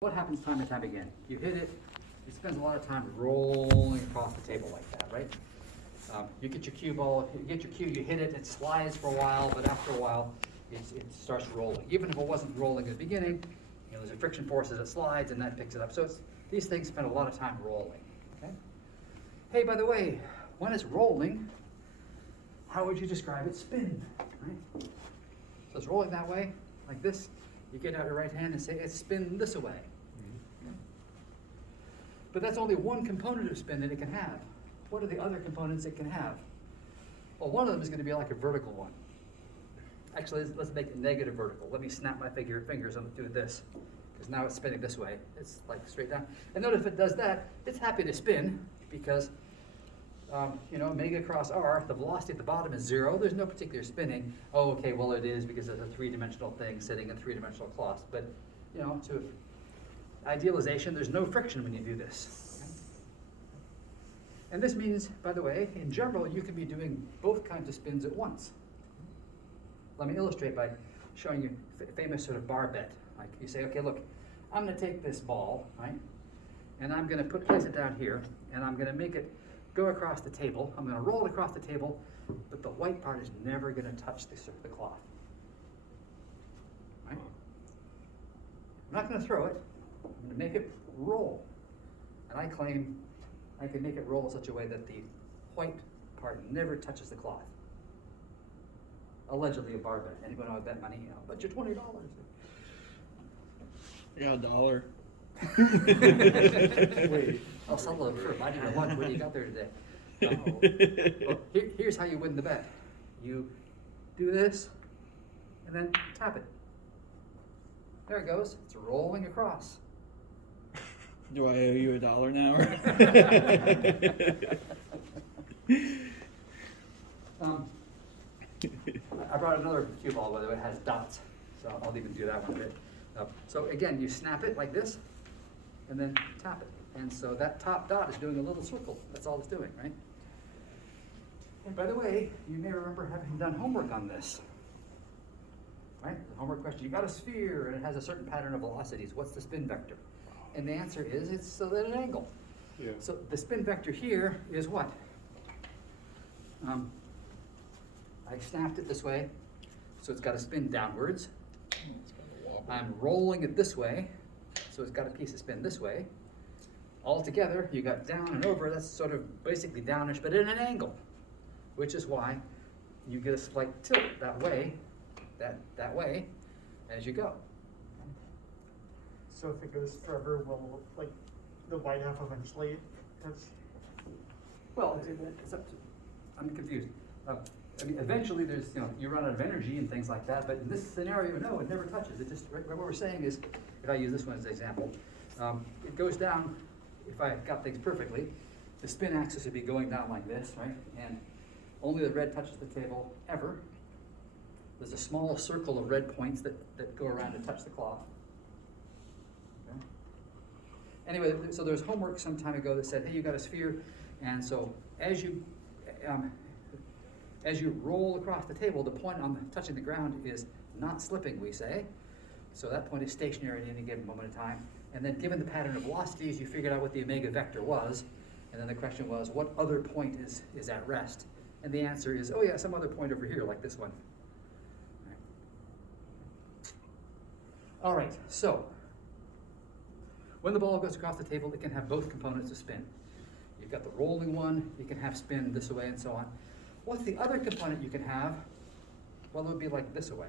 What happens time and time again? You hit it, it spends a lot of time rolling across the table like that, right? You get your cue ball, you hit it, it slides for a while, but after a while, it starts rolling. Even if it wasn't rolling at the beginning, there's a friction force as it slides and that picks it up. So these things spend a lot of time rolling, okay? Hey, by the way, when it's rolling, how would you describe its spin, right? So it's rolling that way, like this. You get out your right hand and say, it's spin this way. Okay? But that's only one component of spin that it can have. What are the other components it can have? Well, one of them is going to be like a vertical one. Actually, let's make it negative vertical. Let me snap my fingers and do this, because now it's spinning this way. It's like straight down. And notice if it does that, it's happy to spin, because omega cross r, the velocity at the bottom is 0. There's no particular spinning. Oh, okay, well it is because it's a three-dimensional thing sitting in three-dimensional cloth. But, to idealization, there's no friction when you do this. Okay? And this means, by the way, in general, you can be doing both kinds of spins at once. Let me illustrate by showing you famous sort of bar bet. Like you say, okay, look, I'm going to take this ball, right, and I'm going to place it down here, and I'm going to make it go across the table. I'm going to roll it across the table, but the white part is never going to touch the cloth. Right? I'm not going to throw it. I'm going to make it roll. And I claim I can make it roll in such a way that the white part never touches the cloth. Allegedly a bar bet. Anyone want to bet money? I'll bet you $20. I got $1. Wait. I'll sell it for buy you lunch. What do you got there today? Well, here's how you win the bet. You do this, and then tap it. There it goes. It's rolling across. Do I owe you $1 now? I brought another cue ball, by the way. It has dots, so I'll even do that one a bit. So again, you snap it like this, and then tap it. And so that top dot is doing a little circle. That's all it's doing, right? And by the way, you may remember having done homework on this. Right? The homework question, you got a sphere and it has a certain pattern of velocities. What's the spin vector? And the answer is it's so at an angle. Yeah. So the spin vector here is what? I snapped it this way, so it's got to spin downwards. I'm rolling it this way, so it's got a piece of spin this way. Altogether, you got down and over, that's sort of basically downish, but at an angle, which is why you get a slight tilt that way, that way, as you go. So if it goes forever, will like the white half eventually touch? Well, it's up to, I'm confused. Eventually there's, you run out of energy and things like that, but in this scenario, no, it never touches. It just, what we're saying is, if I use this one as an example, it goes down. If I got things perfectly, the spin axis would be going down like this, right? And only the red touches the table ever. There's a small circle of red points that go around and touch the cloth. Okay. Anyway, so there was homework some time ago that said, hey, you got a sphere, and so as you roll across the table, the point on touching the ground is not slipping, we say. So that point is stationary at any given moment in time. And then given the pattern of velocities, you figured out what the omega vector was. And then the question was, what other point is at rest? And the answer is, oh yeah, some other point over here, like this one. All right, so when the ball goes across the table, it can have both components of spin. You've got the rolling one, you can have spin this way and so on. What's the other component you can have? Well, it would be like this way.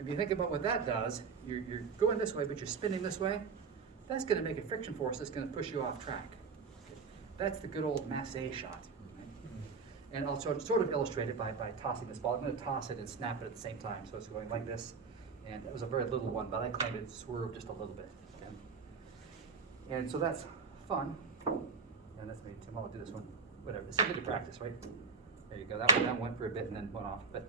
If you think about what that does, you're going this way, but you're spinning this way. That's going to make a friction force that's going to push you off track. Okay. That's the good old masse shot. Right? And I'll sort of illustrate it by tossing this ball. I'm going to toss it and snap it at the same time. So it's going like this. And it was a very little one, but I claim it swerved just a little bit. Okay? And so that's fun. And that's me, Tim. I'll do this one. Whatever. It's a good to practice, right? There you go. That one went for a bit and then went off. But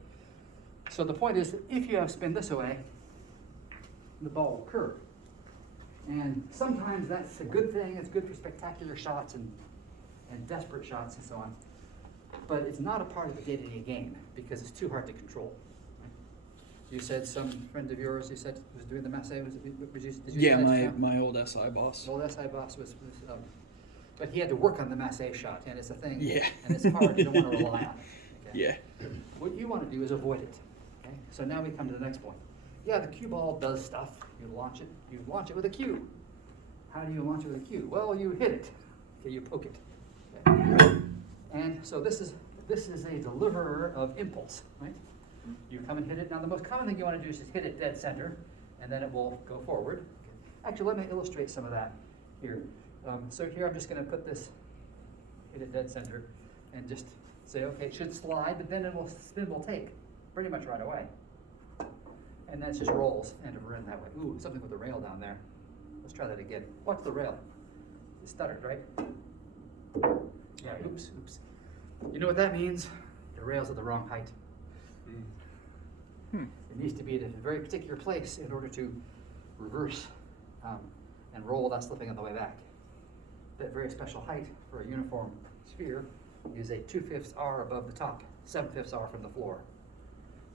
so the point is that if you have spin this way, the ball will curve. And sometimes that's a good thing. It's good for spectacular shots and desperate shots and so on. But it's not a part of the day-to-day game because it's too hard to control. You said some friend of yours, you said, was doing the masse, did you Yeah, say that? my old SI boss. Old SI boss was but he had to work on the masse shot, and it's a thing. Yeah. And it's hard, you don't want to rely on it. Okay? Yeah. What you want to do is avoid it. Okay? So now we come to the next point. Yeah, the cue ball does stuff. You launch it with a cue. How do you launch it with a cue? Well, you hit it. Okay, you poke it. Okay? And so this is a deliverer of impulse, right? You come and hit it. Now the most common thing you want to do is just hit it dead center, and then it will go forward. Okay. Actually, let me illustrate some of that here. So here I'm just going to put this, hit it dead center, and just say, okay, it should slide, but then spin will take pretty much right away. And then it just rolls end over end that way. Ooh, something with the rail down there. Let's try that again. Watch the rail. It stuttered, right? Yeah, oops. You know what that means? The rail's at the wrong height. It needs to be at a very particular place in order to reverse and roll without slipping on the way back. That very special height for a uniform sphere is a 2/5 R above the top, 7/5 R from the floor.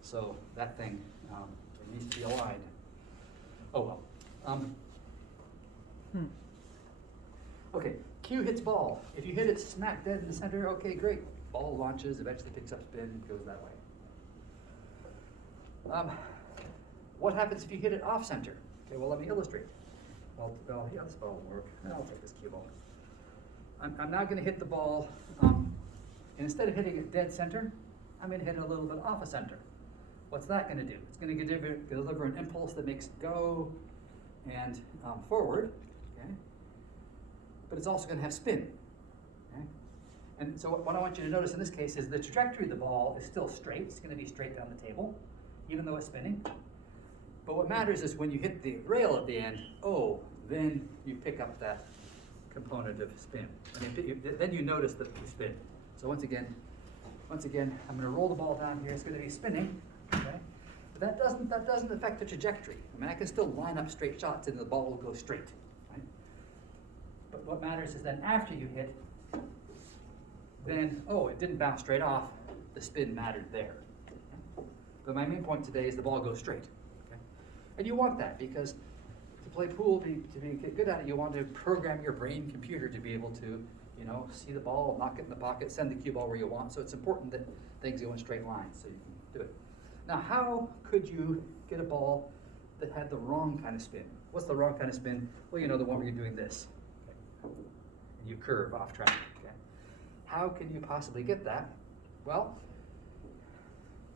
So that thing it needs to be aligned. Oh well. Okay, cue hits ball. If you hit it smack dead in the center, okay, great. Ball launches, eventually picks up spin, goes that way. What happens if you hit it off center? Okay, well, let me illustrate. Well, yeah, this ball will work. I'll take this cue ball. I'm now going to hit the ball, and instead of hitting it dead center, I'm going to hit it a little bit off a center. What's that going to do? It's going to deliver an impulse that makes it go and forward, okay? But it's also going to have spin, okay? And so what I want you to notice in this case is the trajectory of the ball is still straight. It's going to be straight down the table, even though it's spinning. But what matters is when you hit the rail at the end, then you pick up that component of spin. Then you notice the spin. So once again, I'm going to roll the ball down here. It's going to be spinning, okay? But that doesn't affect the trajectory. I mean, I can still line up straight shots and the ball will go straight, right? But what matters is then after you hit, then, it didn't bounce straight off. The spin mattered there. Okay? But my main point today is the ball goes straight. Okay? And you want that because to play pool, to be good at it, you want to program your brain computer to be able to, see the ball, knock it in the pocket, send the cue ball where you want. So it's important that things go in straight lines so you can do it. Now, how could you get a ball that had the wrong kind of spin? What's the wrong kind of spin? Well, the one where you're doing this. Okay? And you curve off track. Okay? How can you possibly get that? Well,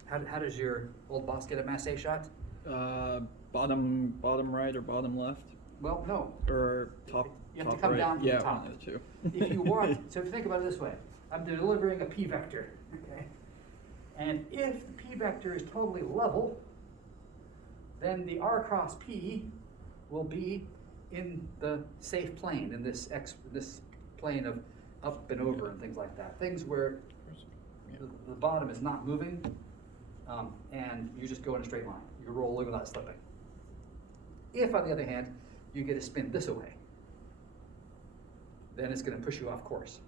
how does your old boss get a masse shot? Bottom right or bottom left? Well, no. Or top. You have to top come right. down from yeah, the top. one of the two. If you want, so if you think about it this way, I'm delivering a p vector, okay? And if the p vector is totally level, then the r cross p will be in the safe plane, in this plane of up and over and things like that. Things where the bottom is not moving, and you just go in a straight line. You're rolling without slipping. If, on the other hand, you get a spin this way, then it's going to push you off course.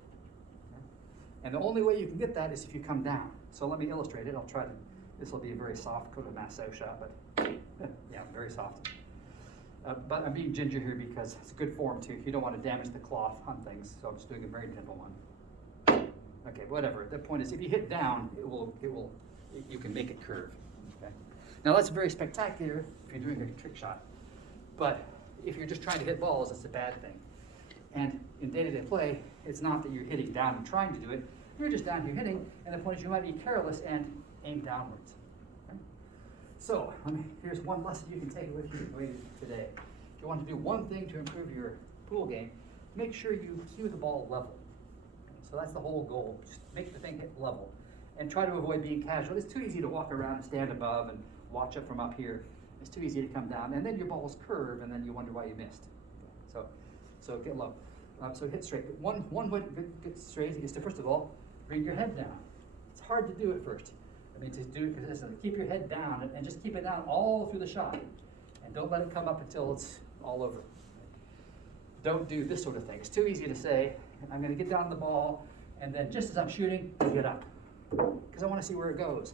Okay? And the only way you can get that is if you come down. So let me illustrate it. I'll try to, this will be a very soft coat of masse shot, but yeah, very soft. But I'm being ginger here because it's good form too. You don't want to damage the cloth on things, so I'm just doing a very gentle one. Okay, whatever. The point is, if you hit down, you can make it curve. Okay. Now that's very spectacular if you're doing a trick shot, but if you're just trying to hit balls, it's a bad thing. And in day-to-day play, it's not that you're hitting down and trying to do it. You're just down here hitting, and the point is you might be careless and aim downwards. Okay? So here's one lesson you can take with you today. If you want to do one thing to improve your pool game, make sure you cue the ball level. Okay? So that's the whole goal. Just make the thing hit level. And try to avoid being casual. It's too easy to walk around and stand above and watch it from up here. It's too easy to come down, and then your balls curve, and then you wonder why you missed. Okay? So get low. So hit straight. One way to get straight is to, first of all, bring your head down. It's hard to do at first. To do it consistently. Keep your head down and just keep it down all through the shot. And don't let it come up until it's all over. Don't do this sort of thing. It's too easy to say, I'm going to get down the ball, and then just as I'm shooting, I get up. Because I want to see where it goes.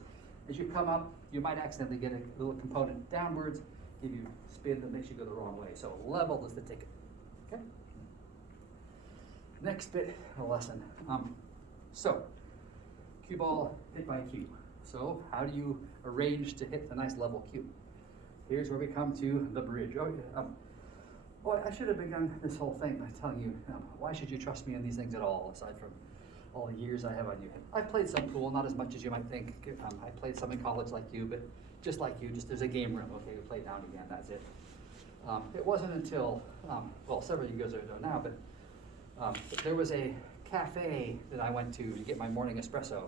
As you come up, you might accidentally get a little component downwards, give you spin that makes you go the wrong way. So level is the ticket. Okay. Next bit of the lesson. So cue ball hit by cue. So how do you arrange to hit a nice level cue? Here's where we come to the bridge. Boy, I should have begun this whole thing by telling you, why should you trust me on these things at all, aside from all the years I have on you. I've played some pool, not as much as you might think. I played some in college like you, but just like you, just there's a game room, okay, we play now and again, that's it. It wasn't until, well, several years ago now, but there was a cafe that I went to get my morning espresso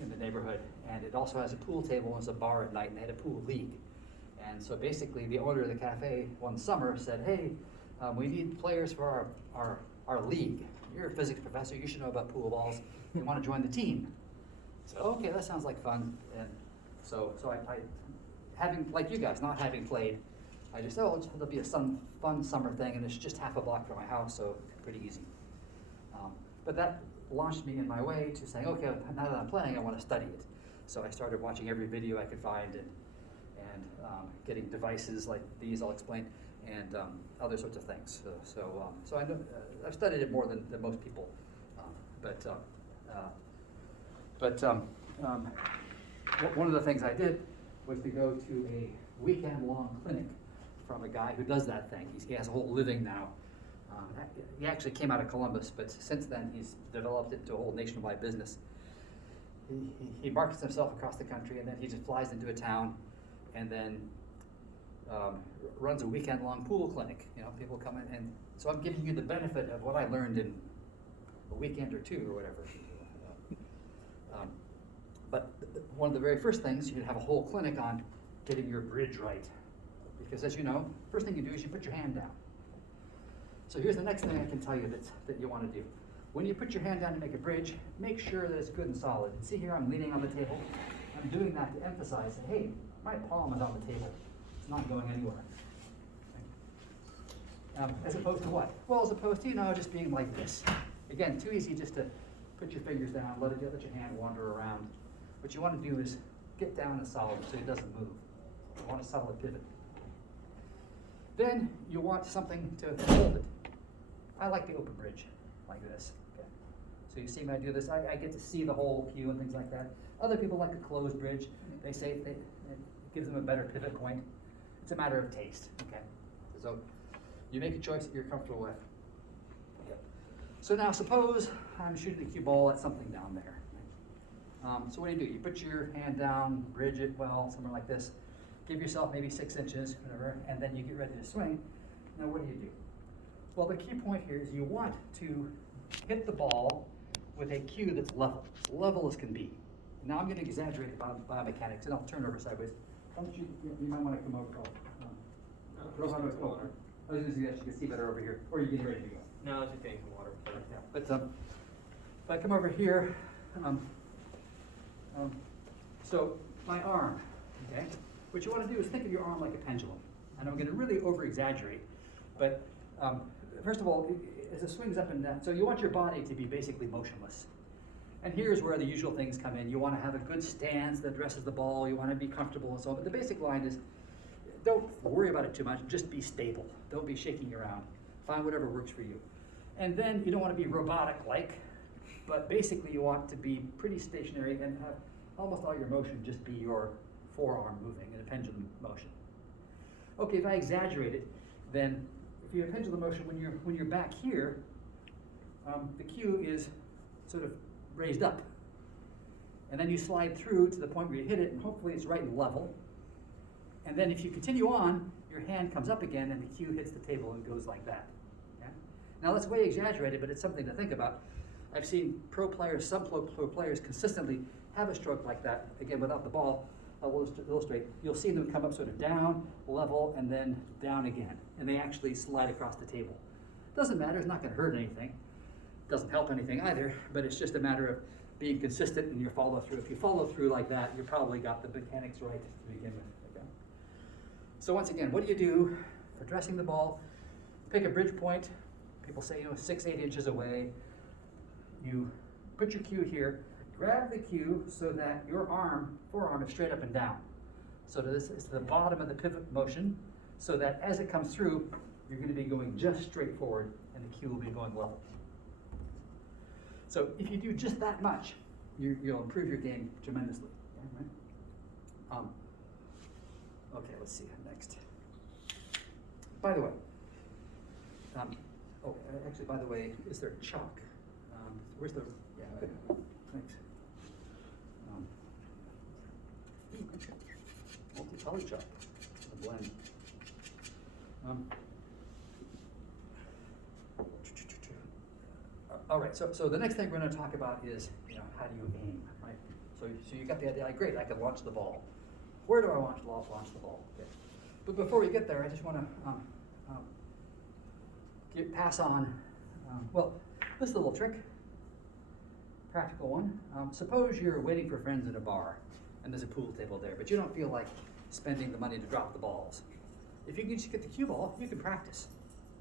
in the neighborhood, and it also has a pool table and it's a bar at night, and they had a pool league. And so basically the owner of the cafe one summer said, hey, we need players for our league. You're a physics professor, you should know about pool balls. You want to join the team? So okay, that sounds like fun. And so I having, like you guys, not having played, I just, it'll be a fun summer thing, and it's just half a block from my house, so pretty easy. But that launched me in my way to saying, okay, now that I'm playing, I want to study it. So I started watching every video I could find and getting devices like these I'll explain, and other sorts of things. So I know, I've studied it more than most people, one of the things I did was to go to a weekend-long clinic from a guy who does that thing. He has a whole living now. He actually came out of Columbus, but since then he's developed it into a whole nationwide business. He markets himself across the country, and then he just flies into a town and then runs a weekend-long pool clinic. You know, people come in, and so I'm giving you the benefit of what I learned in a weekend or two or whatever. But one of the very first things, you have a whole clinic on getting your bridge right. Because as you know, first thing you do is you put your hand down. So here's the next thing I can tell you that you want to do. When you put your hand down to make a bridge, make sure that it's good and solid. See here, I'm leaning on the table. I'm doing that to emphasize that, hey, my palm is on the table. It's not going anywhere. As opposed to what? Well, as opposed to, just being like this. Again, too easy just to put your fingers down, let your hand wander around. What you want to do is get down and solid so it doesn't move. You want a solid pivot. Then you want something to hold it. I like the open bridge, like this. Okay. So you see me I do this, I get to see the whole cue and things like that. Other people like a closed bridge. They say it gives them a better pivot point. It's a matter of taste, okay? So you make a choice that you're comfortable with. Yep. So now suppose I'm shooting the cue ball at something down there. So what do? You put your hand down, bridge it well, somewhere like this. Give yourself maybe 6 inches, whatever, and then you get ready to swing. Now what do? Well, the key point here is you want to hit the ball with a cue that's level as can be. Now I'm going to exaggerate the biomechanics, and I'll turn over sideways. You might want to come over. Rohan, I was going to suggest you can see better over here, or you get ready to go. No, I was just getting some water. Yeah. But if I come over here, so my arm, okay? What you want to do is think of your arm like a pendulum. And I'm going to really over-exaggerate, but first of all, as it swings up and down, so you want your body to be basically motionless. And here's where the usual things come in. You want to have a good stance that addresses the ball. You want to be comfortable and so on. But the basic line is, don't worry about it too much. Just be stable. Don't be shaking around. Find whatever works for you. And then you don't want to be robotic-like, but basically you want to be pretty stationary and have almost all your motion just be your forearm moving in a pendulum motion. Okay, if I exaggerate it, then if you have pendulum motion, when you're back here, the cue is sort of raised up. And then you slide through to the point where you hit it, and hopefully it's right and level. And then if you continue on, your hand comes up again, and the cue hits the table and goes like that. Okay? Now that's way exaggerated, but it's something to think about. I've seen pro players, some pro players consistently have a stroke like that, again, without the ball. I'll illustrate. You'll see them come up sort of down, level, and then down again. And they actually slide across the table. Doesn't matter, it's not going to hurt anything. Doesn't help anything either, but it's just a matter of being consistent in your follow through. If you follow through like that, you probably got the mechanics right to begin with. Okay? So once again, what do you do for dressing the ball? Pick a bridge point. People say 6, 8 inches away. You put your cue here. grab the cue so that your forearm is straight up and down. So this is the bottom of the pivot motion, so that as it comes through, you're going to be going just straight forward and the cue will be going level. So if you do just that much, you'll improve your game tremendously. Right? Okay, let's see next. By the way, actually, by the way, is there chalk? Where's the, yeah, thanks. Multicolored chalk, a blend. All right, so the next thing we're going to talk about is, how do you aim, right? So you got the idea, like, great, I can launch the ball. Where do I launch the ball? Okay. But before we get there, I just want to pass on, this is a little trick, practical one. Suppose you're waiting for friends at a bar, and there's a pool table there, but you don't feel like spending the money to drop the balls. If you can just get the cue ball, you can practice.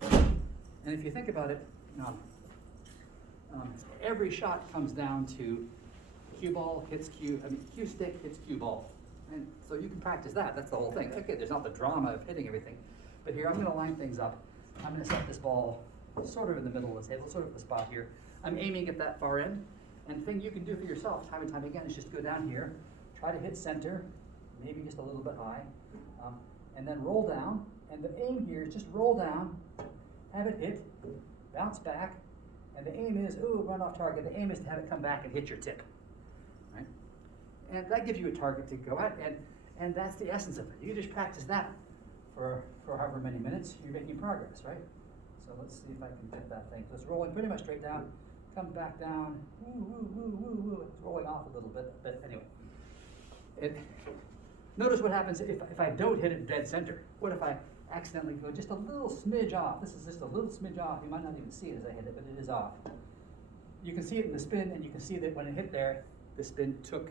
And if you think about it, every shot comes down to cue ball hits cue, cue stick hits cue ball. And so you can practice that, that's the whole thing. Okay, there's not the drama of hitting everything, but here I'm gonna line things up. I'm gonna set this ball sort of in the middle of the table, sort of the spot here. I'm aiming at that far end, and the thing you can do for yourself time and time again is just go down here, try to hit center, maybe just a little bit high, and then roll down, and the aim here is just roll down, have it hit, bounce back, and the aim is, run off target. The aim is to have it come back and hit your tip, right? And that gives you a target to go at, and that's the essence of it. You just practice that for however many minutes, you're making progress, right? So let's see if I can get that thing. So it's rolling pretty much straight down, comes back down, it's rolling off a little bit, but anyway. Notice what happens if I don't hit it dead center. What if I accidentally go just a little smidge off? This is just a little smidge off. You might not even see it as I hit it, but it is off. You can see it in the spin, and you can see that when it hit there, the spin took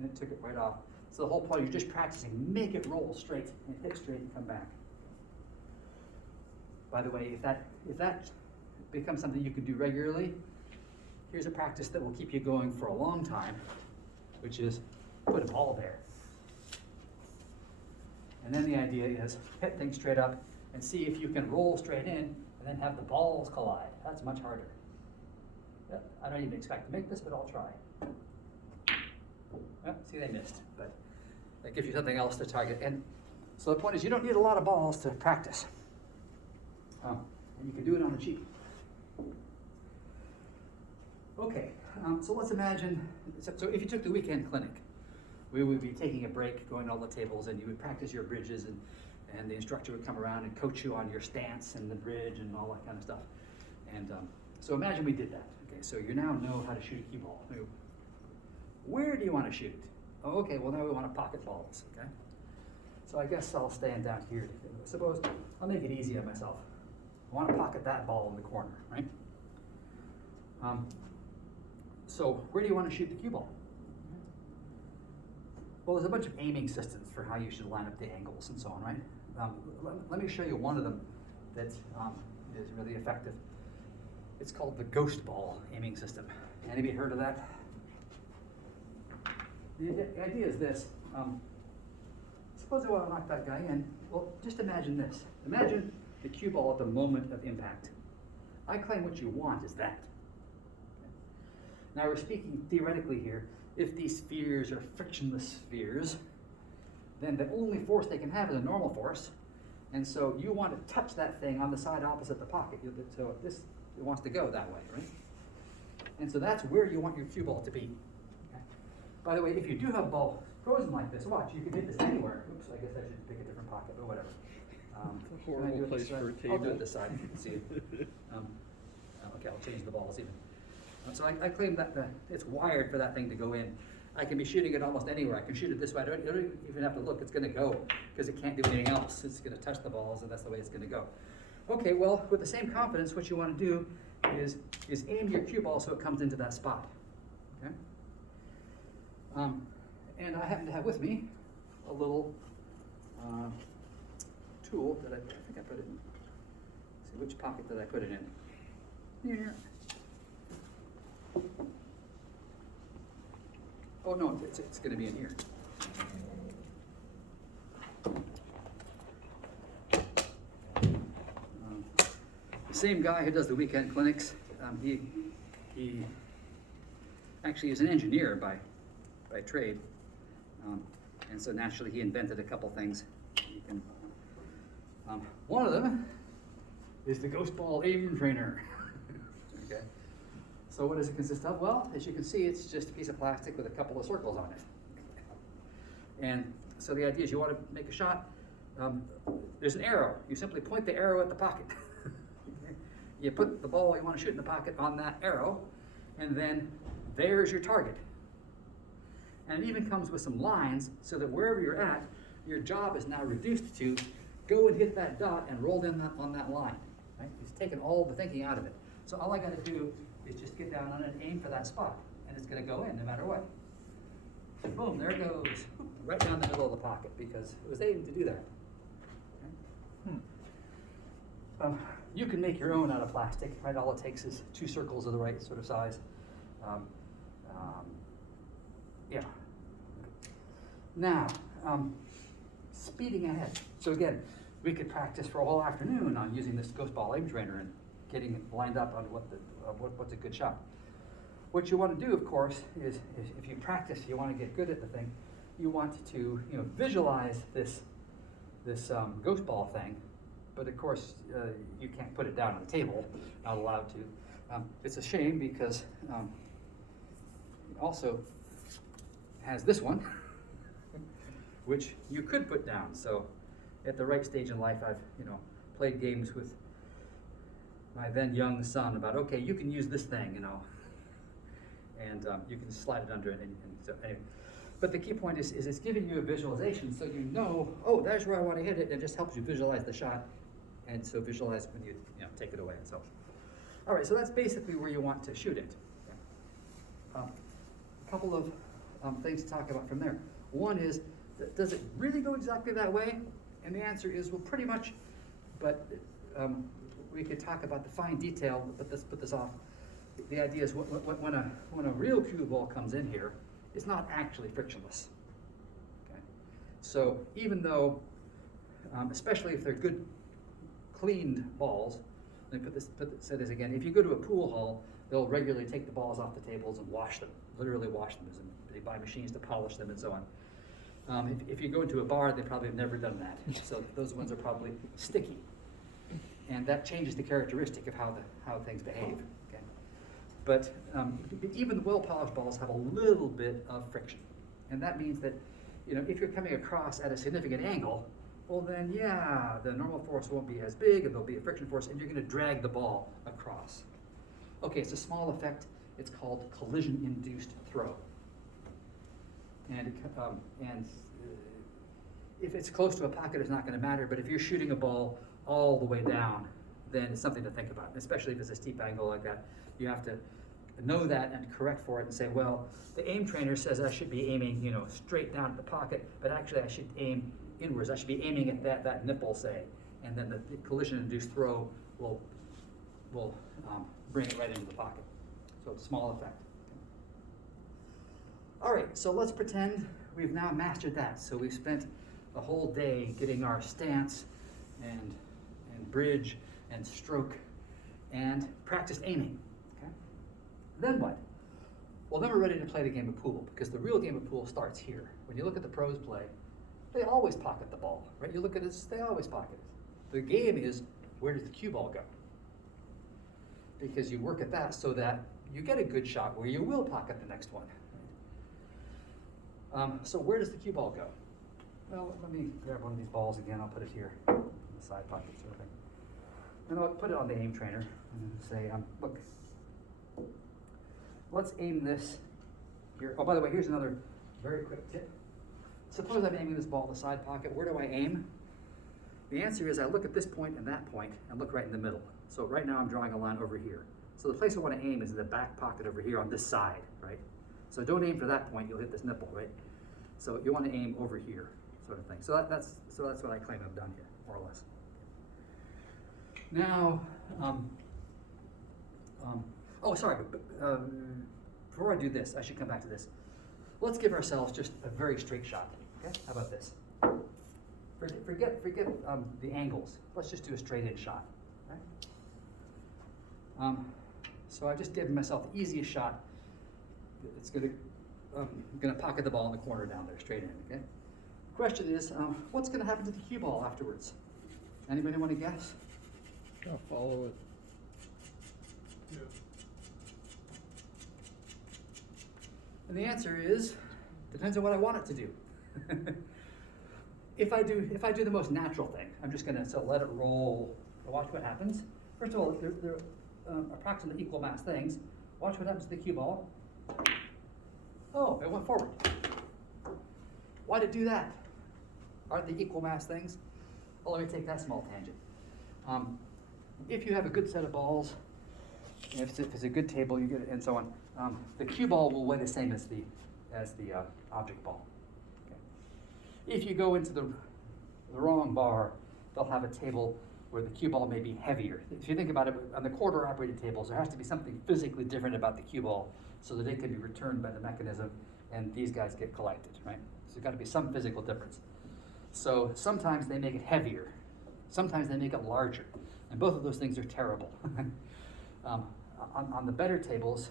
it right off. So the whole point, you're just practicing, make it roll straight and hit straight and come back. By the way, if that becomes something you can do regularly, here's a practice that will keep you going for a long time, which is put a ball there. And then the idea is hit things straight up and see if you can roll straight in and then have the balls collide. That's much harder. I don't even expect to make this, but I'll try. See, they missed, but that gives you something else to target. And so the point is, you don't need a lot of balls to practice. And you can do it on the cheap. Okay, so let's imagine, so if you took the weekend clinic, we would be taking a break, going to all the tables, and you would practice your bridges, and the instructor would come around and coach you on your stance and the bridge and all that kind of stuff. And so imagine we did that. Okay, so you now know how to shoot a cue ball. Where do you want to shoot? Oh, okay, well now we want to pocket balls, okay? So I guess I'll stand down here. Suppose, I'll make it easy on myself. I want to pocket that ball in the corner, right? So where do you want to shoot the cue ball? Well, there's a bunch of aiming systems for how you should line up the angles and so on, right? Let me show you one of them that is really effective. It's called the ghost ball aiming system. Anybody heard of that? The idea is this. Suppose I want to knock that guy in. Well, just imagine this. Imagine the cue ball at the moment of impact. I claim what you want is that. Now we're speaking theoretically here. If these spheres are frictionless spheres, then the only force they can have is a normal force. And so you want to touch that thing on the side opposite the pocket. So it wants to go that way, right? And so that's where you want your cue ball to be. Okay. By the way, if you do have a ball frozen like this, watch, you can hit this anywhere. Oops, I guess I should pick a different pocket, but whatever. It's a horrible place for a table. I'll do it this side, you can see it. Okay, I'll change the balls even. So I claim that it's wired for that thing to go in. I can be shooting it almost anywhere. I can shoot it this way. I don't even have to look. It's going to go because it can't do anything else. It's going to touch the balls, and that's the way it's going to go. Okay, well, with the same confidence, what you want to do is aim your cue ball so it comes into that spot. Okay. And I happen to have with me a little tool that I think I put it in. Let's see, which pocket did I put it in? Here. Oh, no, it's gonna be in here. The same guy who does the weekend clinics, he actually is an engineer by trade. And so naturally he invented a couple things. One of them is the ghost ball aim trainer. Okay. So what does it consist of? Well, as you can see, it's just a piece of plastic with a couple of circles on it. And so the idea is you want to make a shot, there's an arrow. You simply point the arrow at the pocket. You put the ball you want to shoot in the pocket on that arrow, and then there's your target. And it even comes with some lines so that wherever you're at, your job is now reduced to go and hit that dot and roll in on that line. Right? It's taken all the thinking out of it. So all I got to do is just get down on it and aim for that spot, and it's going to go in no matter what. And boom, there it goes, right down the middle of the pocket because it was aimed to do that. Okay? You can make your own out of plastic, right? All it takes is 2 circles of the right sort of size. Yeah. Now, speeding ahead. So again, we could practice for a whole afternoon on using this ghost ball aim trainer and getting it lined up on what's a good shot. What you want to do, of course, is if you practice, you want to get good at the thing. You want to visualize this ghost ball thing, but of course you can't put it down on the table. Not allowed to. It's a shame because it also has this one, which you could put down. So at the right stage in life, I've played games with my then young son about, okay, you can use this thing, and you can slide it under it. And so anyway. But the key point is it's giving you a visualization so you know, oh, there's where I want to hit it. It just helps you visualize the shot, and so visualize when you take it away and so. All right, so that's basically where you want to shoot it. A couple of things to talk about from there. One is, does it really go exactly that way? And the answer is, well, pretty much, but we could talk about the fine detail, but let's put this off. The idea is when a real cue ball comes in here, it's not actually frictionless. Okay? So even though, especially if they're good, cleaned balls, let me say this again, if you go to a pool hall, they'll regularly take the balls off the tables and wash them, literally wash them. They buy machines to polish them and so on. If you go into a bar, they probably have never done that. So those ones are probably sticky. And that changes the characteristic of how things behave. Okay? But even the well-polished balls have a little bit of friction. And that means that if you're coming across at a significant angle, well then, yeah, the normal force won't be as big, and there'll be a friction force, and you're going to drag the ball across. Okay, it's a small effect. It's called collision-induced throw. And if it's close to a pocket, it's not going to matter. But if you're shooting a ball all the way down, then it's something to think about. Especially if it's a steep angle like that, you have to know that and correct for it and say, well, the aim trainer says I should be aiming, straight down at the pocket, but actually I should aim inwards. I should be aiming at that nipple, say, and then the collision-induced throw will bring it right into the pocket. So it's a small effect. All right, so let's pretend we've now mastered that. So we've spent a whole day getting our stance and bridge and stroke and practiced aiming. Okay? Then what? Well, then we're ready to play the game of pool, because the real game of pool starts here. When you look at the pros play, they always pocket the ball, right? You look at this, they always pocket it. The game is, where does the cue ball go? Because you work at that so that you get a good shot where you will pocket the next one. So where does the cue ball go? Well, let me grab one of these balls again. I'll put it here in the side pocket sort of thing. And I'll put it on the aim trainer and say, look, let's aim this here. Oh, by the way, here's another very quick tip. Suppose I'm aiming this ball in the side pocket. Where do I aim? The answer is I look at this point and that point and look right in the middle. So right now I'm drawing a line over here. So the place I want to aim is in the back pocket over here on this side, right? So don't aim for that point, you'll hit this nipple, right? So you want to aim over here, sort of thing. So that's what I claim I've done here, more or less. Now, oh, sorry, before I do this, I should come back to this. let's give ourselves just a very straight shot, okay? How about this? Forget the angles. Let's just do a straight in shot, okay? So I've just given myself the easiest shot. It's I'm gonna pocket the ball in the corner down there, straight in, okay? Question is, what's gonna happen to the cue ball afterwards? Anybody wanna guess? I'll follow it. Yeah. And the answer is, depends on what I want it to do. If I do the most natural thing, I'm just gonna let it roll. Watch what happens. First of all, they're approximately equal mass things. Watch what happens to the cue ball. Oh, it went forward. Why did it do that? Aren't they equal mass things? Well, let me take that small tangent. If you have a good set of balls, if it's a good table, you get it, and so on, the cue ball will weigh the same as the object ball. Okay. If you go into the wrong bar, they'll have a table where the cue ball may be heavier. If you think about it, on the quarter operated tables, there has to be something physically different about the cue ball so that it can be returned by the mechanism and these guys get collected, right? So there's got to be some physical difference. So sometimes they make it heavier, sometimes they make it larger, and both of those things are terrible. On the better tables,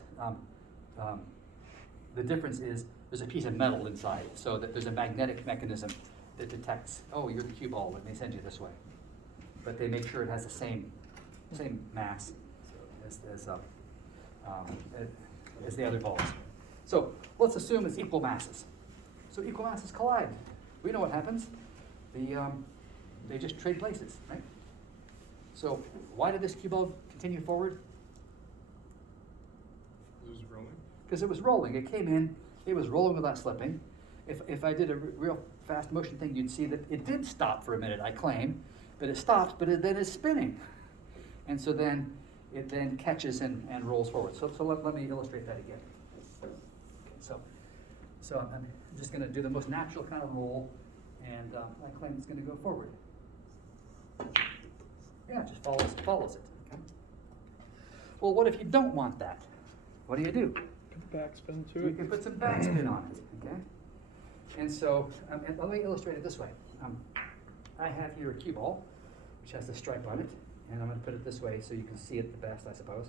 the difference is there's a piece of metal inside, so that there's a magnetic mechanism that detects, oh, you're the cue ball, and they send you this way. But they make sure it has the same mass as the other balls. So let's assume it's equal masses. So equal masses collide. We know what happens. They just trade places, right? So why did this cue ball continue forward? It was rolling. Because it was rolling. It came in, it was rolling without slipping. If I did a real fast motion thing, you'd see that it did stop for a minute, I claim, but it stops, but then it's spinning. And so then it then catches and rolls forward. So let me illustrate that again. Okay, so I'm just gonna do the most natural kind of roll, and I claim it's gonna go forward. Yeah, it just follows it, okay? Well, what if you don't want that? What do you do? Put the backspin to You it. can put some backspin on it, okay? And so, and let me illustrate it this way. I have here a cue ball, which has a stripe on it, and I'm gonna put it this way so you can see it the best, I suppose.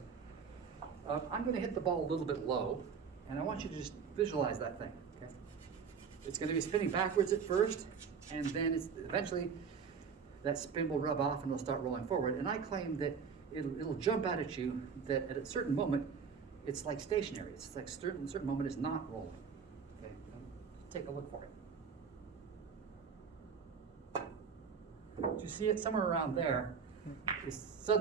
I'm gonna hit the ball a little bit low, and I want you to just visualize that thing, okay? It's gonna be spinning backwards at first, and then eventually that spin will rub off and it'll start rolling forward. And I claim that it'll jump out at you that at a certain moment, it's like stationary. It's like certain moment is not rolling. Okay, take a look for it. Do you see it somewhere around there? It's suddenly